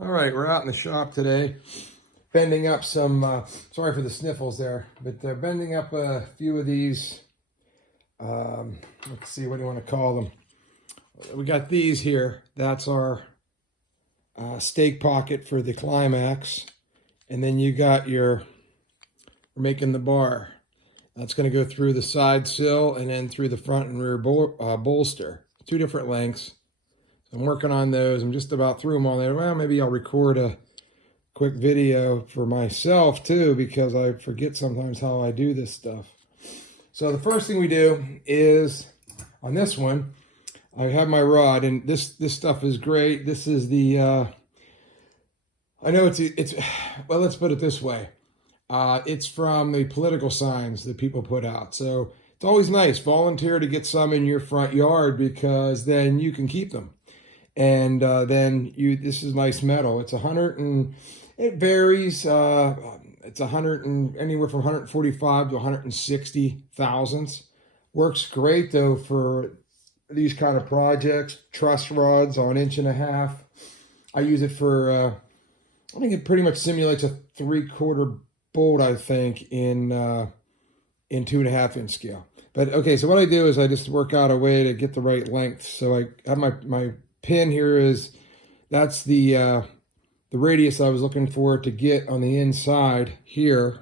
All right, we're out in the shop today, bending up some, sorry for the sniffles there, but bending up a few of these, let's see, what do you want to call them? We got these here. That's our stake pocket for the Climax. And then you got we're making the bar. That's going to go through the side sill and then through the front and rear bolster. Two different lengths. I'm working on those. I'm just about through them all there. Well, maybe I'll record a quick video for myself too, because I forget sometimes how I do this stuff. So the first thing we do is, on this one, I have my rod, and this stuff is great. This is the, I know it's well, let's put it this way. It's from the political signs that people put out. So it's always nice, volunteer to get some in your front yard, because then you can keep them. And then this is nice metal. It's 100 and it varies. It's 100 and anywhere from 145 to 160 thousandths. Works great though for these kind of projects. Truss rods on 1.5 inches. I use it for, I think it pretty much simulates a 3/4 bolt, I think, in 2.5 inch scale. But okay, so what I do is I just work out a way to get the right length. So I have my pin here that's the radius I was looking for to get on the inside here,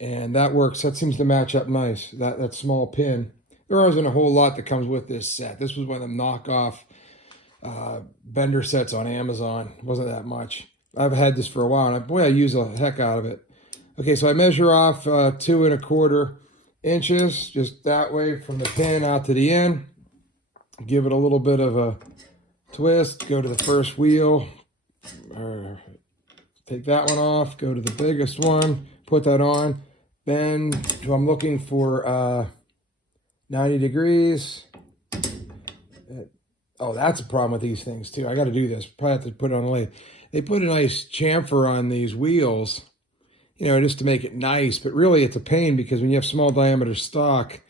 and that works. That seems to match up nice, that small pin. There isn't a whole lot that comes with this set. This was one of the knockoff bender sets on Amazon. It wasn't that much. I've had this for a while, and boy, I use a heck out of it. Okay, so I measure off 2.25 inches, just that way from the pin out to the end. Give it a little bit of a twist, go to the first wheel, take that one off, go to the biggest one, put that on, bend, so I'm looking for 90 degrees. Oh, that's a problem with these things too. I got to do this, probably have to put it on the lathe. They put a nice chamfer on these wheels, you know, just to make it nice, but really it's a pain, because when you have small diameter stock,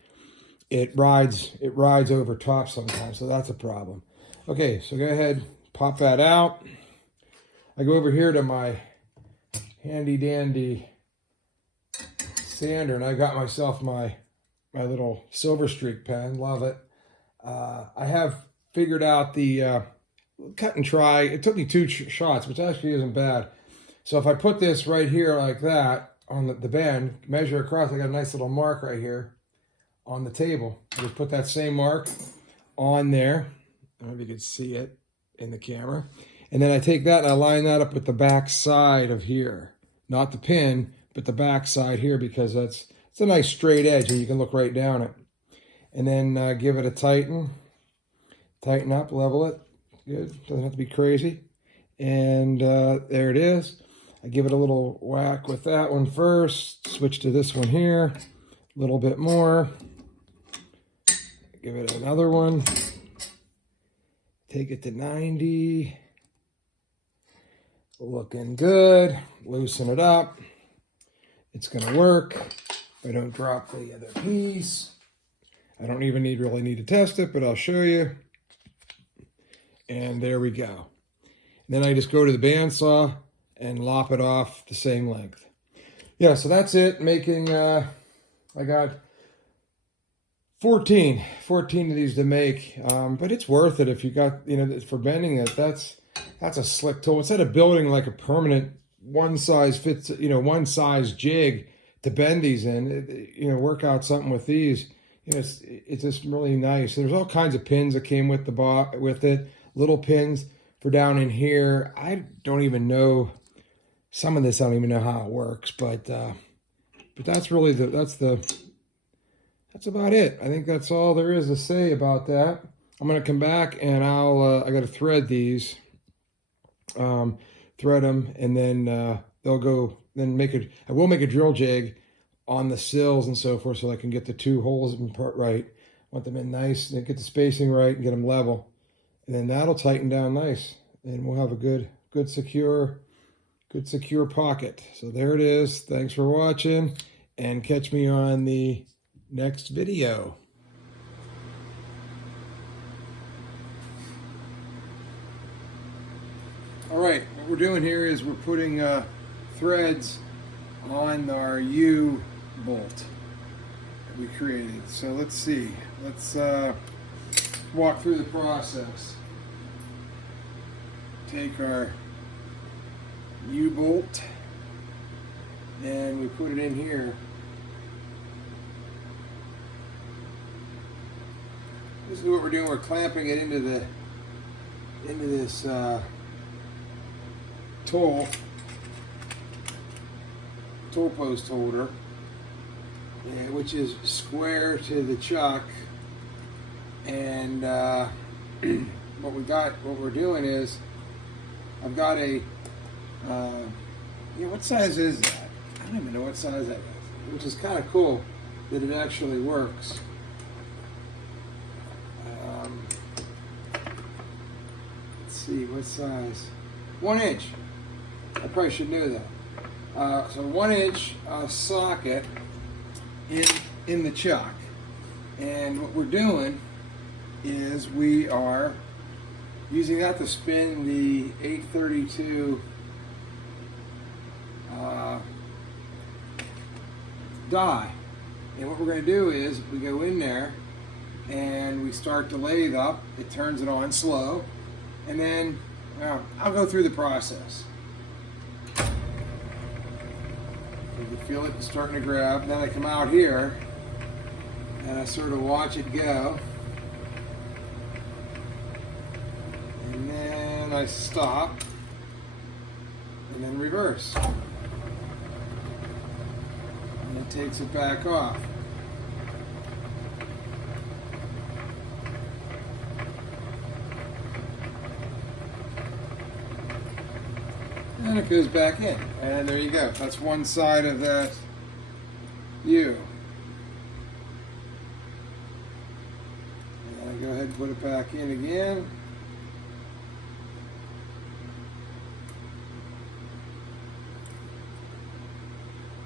it rides over top sometimes, so that's a problem. Okay, so go ahead, pop that out. I go over here to my handy dandy sander, and I got myself my little Silver Streak pen. Love it. I have figured out the cut and try. It took me 2 shots, which actually isn't bad. So if I put this right here like that on the bend, measure across, I got a nice little mark right here on the table. I just put that same mark on there. I don't know if you can see it in the camera. And then I take that and I line that up with the back side of here. Not the pin, but the back side here, because it's a nice straight edge and you can look right down it. And then give it a tighten up, level it. Good, doesn't have to be crazy. And there it is. I give it a little whack with that one first. Switch to this one here. A little bit more. Give it another one. Take it to 90. Looking good. Loosen it up. It's going to work. I don't drop the other piece. I don't even really need to test it, but I'll show you. And there we go. And then I just go to the bandsaw and lop it off the same length. Yeah, so that's it. Making, I got 14 of these to make, but it's worth it if you got, you know, for bending it. That's a slick tool. Instead of building like a permanent one size jig to bend these in, you know, work out something with these. You know, it's just really nice. There's all kinds of pins that came with it, little pins for down in here. I don't even know some of this. I don't even know how it works, but that's really that's about it. I think that's all there is to say about that. I'm going to come back and I got to thread these, thread them, and then they'll go, then I will make a drill jig on the sills and so forth, so I can get the 2 holes in right. Want them in nice, and get the spacing right and get them level. And then that'll tighten down nice. And we'll have a good secure pocket. So there it is. Thanks for watching, and catch me on the next video. All right, what we're doing here is we're putting threads on our U bolt that we created. So let's see. Let's walk through the process. Take our U bolt and we put it in here. This is what we're doing. We're clamping it into this toll post holder, which is square to the chuck. And what we're doing is, I've got a what size is that? I don't even know what size that is, which is kind of cool that it actually works. Let's see, what size? 1 inch. I probably should know that. So 1 inch socket in the chuck. And what we're doing is we are using that to spin the 832 die. And what we're going to do is we go in there and we start to lathe up. It turns it on slow, and then I'll go through the process. You can feel it starting to grab. Then I come out here and I sort of watch it go, and then I stop and then reverse, and it takes it back off. And it goes back in, and there you go. That's one side of that U. And I go ahead and put it back in again.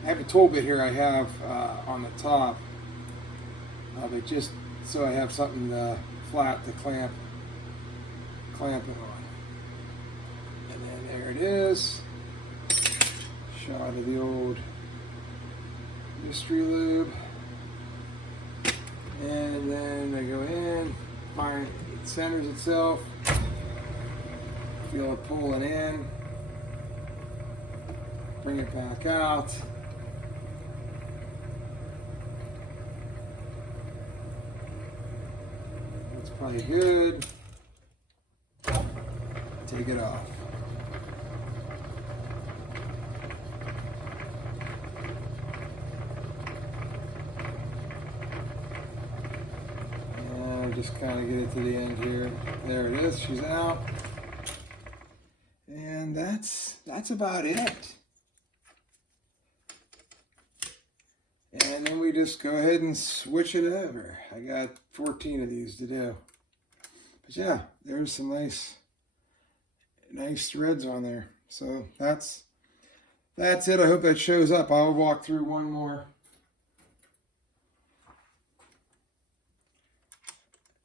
I have a tool bit here I have on the top of it, just so I have something flat to clamp it on. And then there it is. Shot of the old mystery lube. And then I go in, find it centers itself. Feel it pulling in. Bring it back out. That's probably good. Take it off. And just kind of get it to the end here. There it is. She's out. And that's about it. And then we just go ahead and switch it over. I got 14 of these to do. But yeah, there's some nice threads on there. So that's it. I hope that shows up. I'll walk through one more.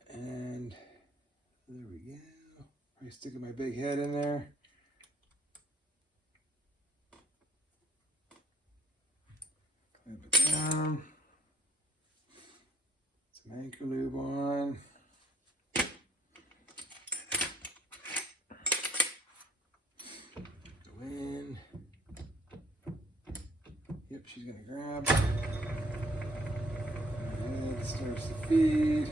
And there we go. I'm sticking my big head in there. Clamp it down. Some anchor lube on. Go in. Yep, she's gonna grab. And it starts to feed.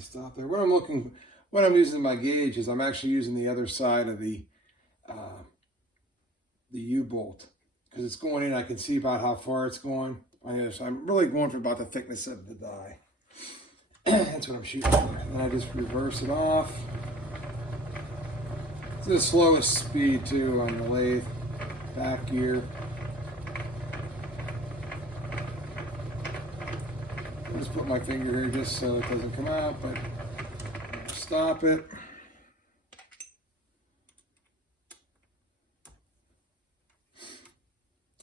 Stop there. What I'm using my gauge is I'm actually using the other side of the U-bolt, because it's going in. I can see about how far it's going. So I'm really going for about the thickness of the die. That's what I'm shooting for. And then I just reverse it off. It's the slowest speed too on the lathe. Back gear. I'll just put my finger here just so it doesn't come out, but stop it.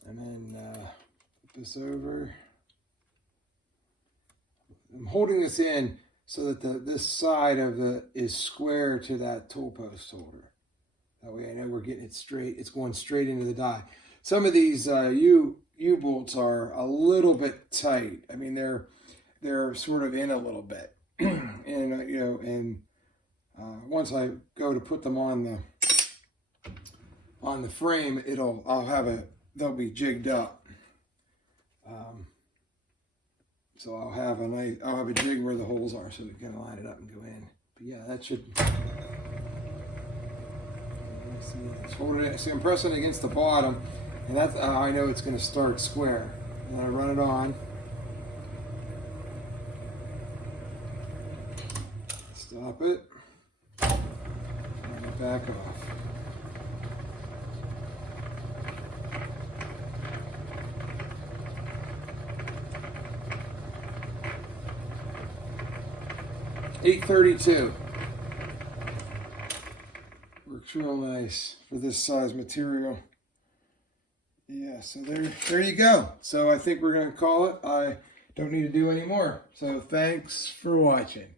And then put this over. I'm holding this in so that this side of it is square to that tool post holder. That way I know we're getting it straight. It's going straight into the die. Some of these U-bolts are a little bit tight. I mean, they're sort of in a little bit. And once I go to put them on the frame, they'll be jigged up. So I'll have a jig where the holes are so we can line it up and go in. But yeah, that should. See, I'm pressing it against the bottom, and that's how I know it's going to start square. And I run it on. Stop it. And back off. $8.32. Works real nice for this size material. Yeah, so there you go. So I think we're going to call it. I don't need to do any more. So thanks for watching.